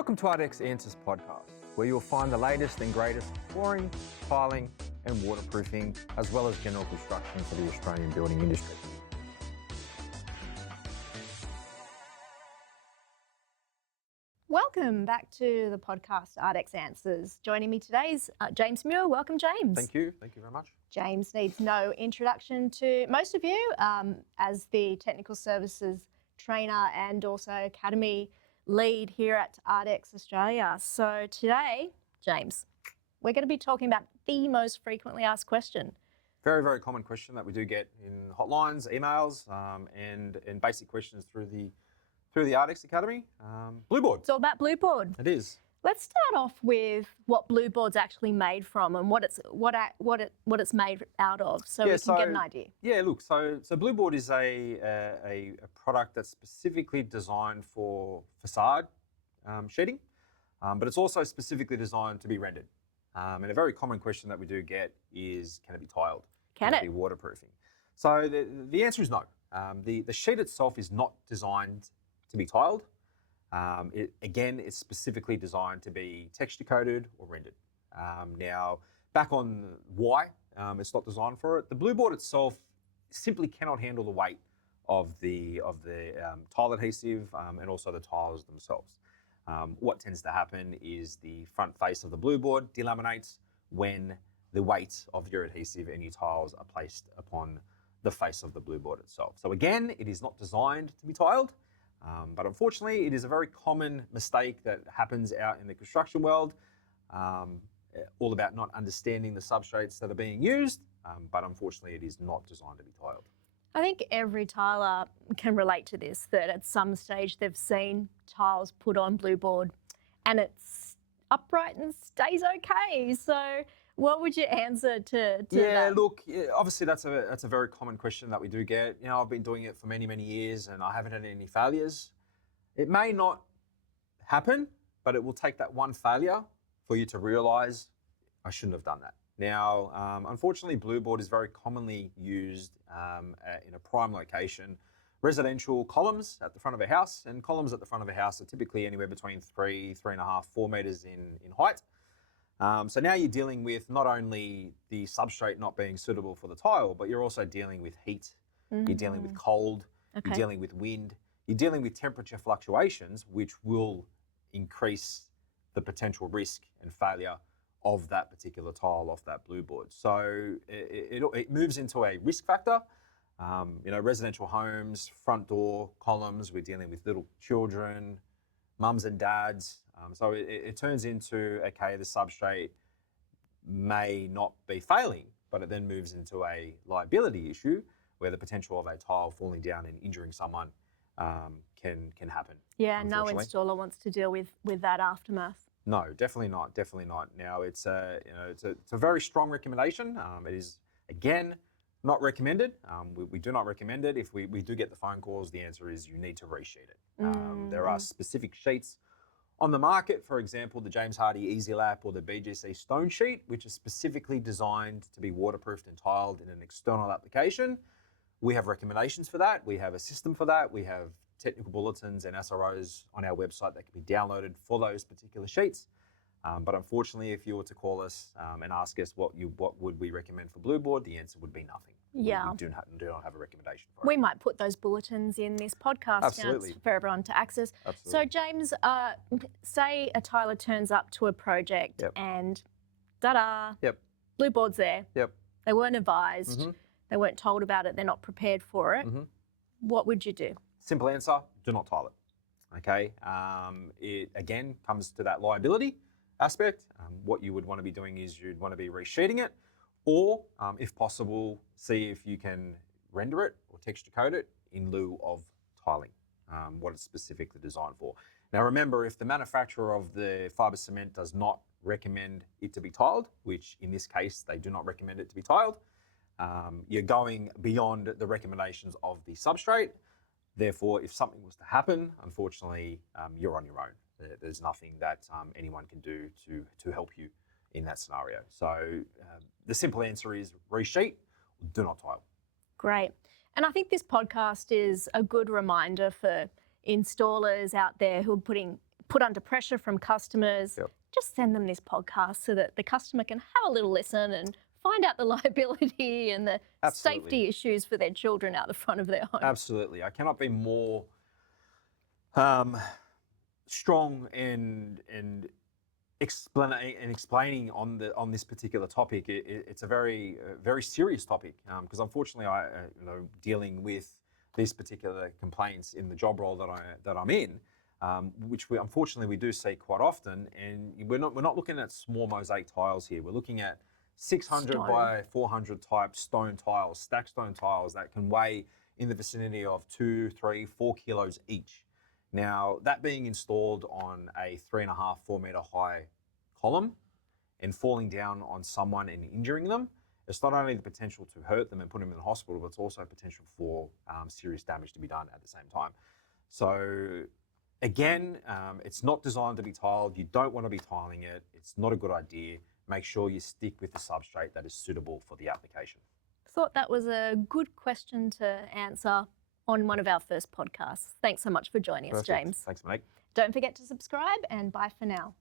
Welcome to ARDEX Answers podcast, where you'll find the latest and greatest flooring, tiling and waterproofing, as well as general construction for the Australian building industry. Welcome back to the podcast ARDEX Answers. Joining me today is James Muir. Welcome, James. Thank you very much. James needs no introduction to most of you as the technical services trainer and also academy lead here at ARDEX Australia. So today, James, we're going to be talking about the most frequently asked question. Very, very common question that we do get in hotlines, emails, and basic questions through the ARDEX Academy. Blueboard. It's all about Blueboard. It is. Let's start off with what Blueboard's actually made from and what it's made out of, so we can get an idea. Yeah, look, so Blueboard is a product that's specifically designed for facade sheeting, but it's also specifically designed to be rendered. And a very common question that we do get is, can it be tiled? Can it be waterproofing? So the answer is no. The sheet itself is not designed to be tiled. It's specifically designed to be texture coated or rendered. Now, back on why it's not designed for it, the Blueboard itself simply cannot handle the weight of the tile adhesive and also the tiles themselves. What tends to happen is the front face of the Blueboard delaminates when the weight of your adhesive and your tiles are placed upon the face of the Blueboard itself. So again, it is not designed to be tiled. But unfortunately, it is a very common mistake that happens out in the construction world, all about not understanding the substrates that are being used, but unfortunately, it is not designed to be tiled. I think every tiler can relate to this, that at some stage they've seen tiles put on Blueboard and it's upright and stays okay. So what would you answer to that? Yeah, look, obviously that's a very common question that we do get. You know, I've been doing it for many, many years and I haven't had any failures. It may not happen, but it will take that one failure for you to realise I shouldn't have done that. Now, unfortunately, Blueboard is very commonly used in a prime location. Residential columns at the front of a house, and columns at the front of a house are typically anywhere between 3.5, 4 metres in height. So now you're dealing with not only the substrate not being suitable for the tile, but you're also dealing with heat, you're dealing with cold, you're dealing with wind, you're dealing with temperature fluctuations, which will increase the potential risk and failure of that particular tile off that Blueboard. So it moves into a risk factor. Residential homes, front door columns, we're dealing with little children, mums and dads. So it turns into, okay, the substrate may not be failing, but it then moves into a liability issue where the potential of a tile falling down and injuring someone can happen. Yeah, no installer wants to deal with that aftermath. No, definitely not. Now, it's a very strong recommendation. It is, again, not recommended. We do not recommend it. If we do get the phone calls, the answer is you need to resheet it. There are specific sheets on the market, for example, the James Hardie Easy Lap or the BGC Stone Sheet, which is specifically designed to be waterproofed and tiled in an external application. We have recommendations for that. We have a system for that. We have technical bulletins and SROs on our website that can be downloaded for those particular sheets. But unfortunately, if you were to call us and ask us what would we recommend for Blueboard, the answer would be nothing. Yeah. We do not have a recommendation for it. We might put those bulletins in this podcast Absolutely. for everyone to access. Absolutely. So James, say a tiler turns up to a project and ta-da, Blueboard's there. Yep. They weren't advised. They weren't told about it. They're not prepared for it. What would you do? Simple answer, do not tile it. Okay. It again comes to that liability aspect. What you would want to be doing is you'd want to be resheeting it, or if possible, see if you can render it or texture coat it in lieu of tiling, what it's specifically designed for. Now remember, if the manufacturer of the fibre cement does not recommend it to be tiled, which in this case they do not recommend it to be tiled, you're going beyond the recommendations of the substrate. Therefore, if something was to happen, unfortunately, you're on your own. There's nothing that anyone can do to help you in that scenario. So the simple answer is resheet, do not tile. Great. And I think this podcast is a good reminder for installers out there who are put under pressure from customers, Yep. just send them this podcast so that the customer can have a little listen and find out the liability and the Absolutely. safety issues for their children out the front of their home. Absolutely. I cannot be more strong in explaining on this particular topic. It's a very very serious topic, because unfortunately dealing with these particular complaints in the job role that I'm in, which unfortunately we do see quite often, and we're not looking at small mosaic tiles here. We're looking at 600 Stone. by 400 type stone tiles, stacked stone tiles that can weigh in the vicinity of 2, 3, 4 kilos each. Now, that being installed on a 3.5, 4 meter high column and falling down on someone and injuring them, it's not only the potential to hurt them and put them in the hospital, but it's also potential for serious damage to be done at the same time. So again, it's not designed to be tiled. You don't want to be tiling it. It's not a good idea. Make sure you stick with the substrate that is suitable for the application. Thought that was a good question to answer on one of our first podcasts. Thanks so much for joining us, Perfect. James. Thanks, Monique. Don't forget to subscribe, and bye for now.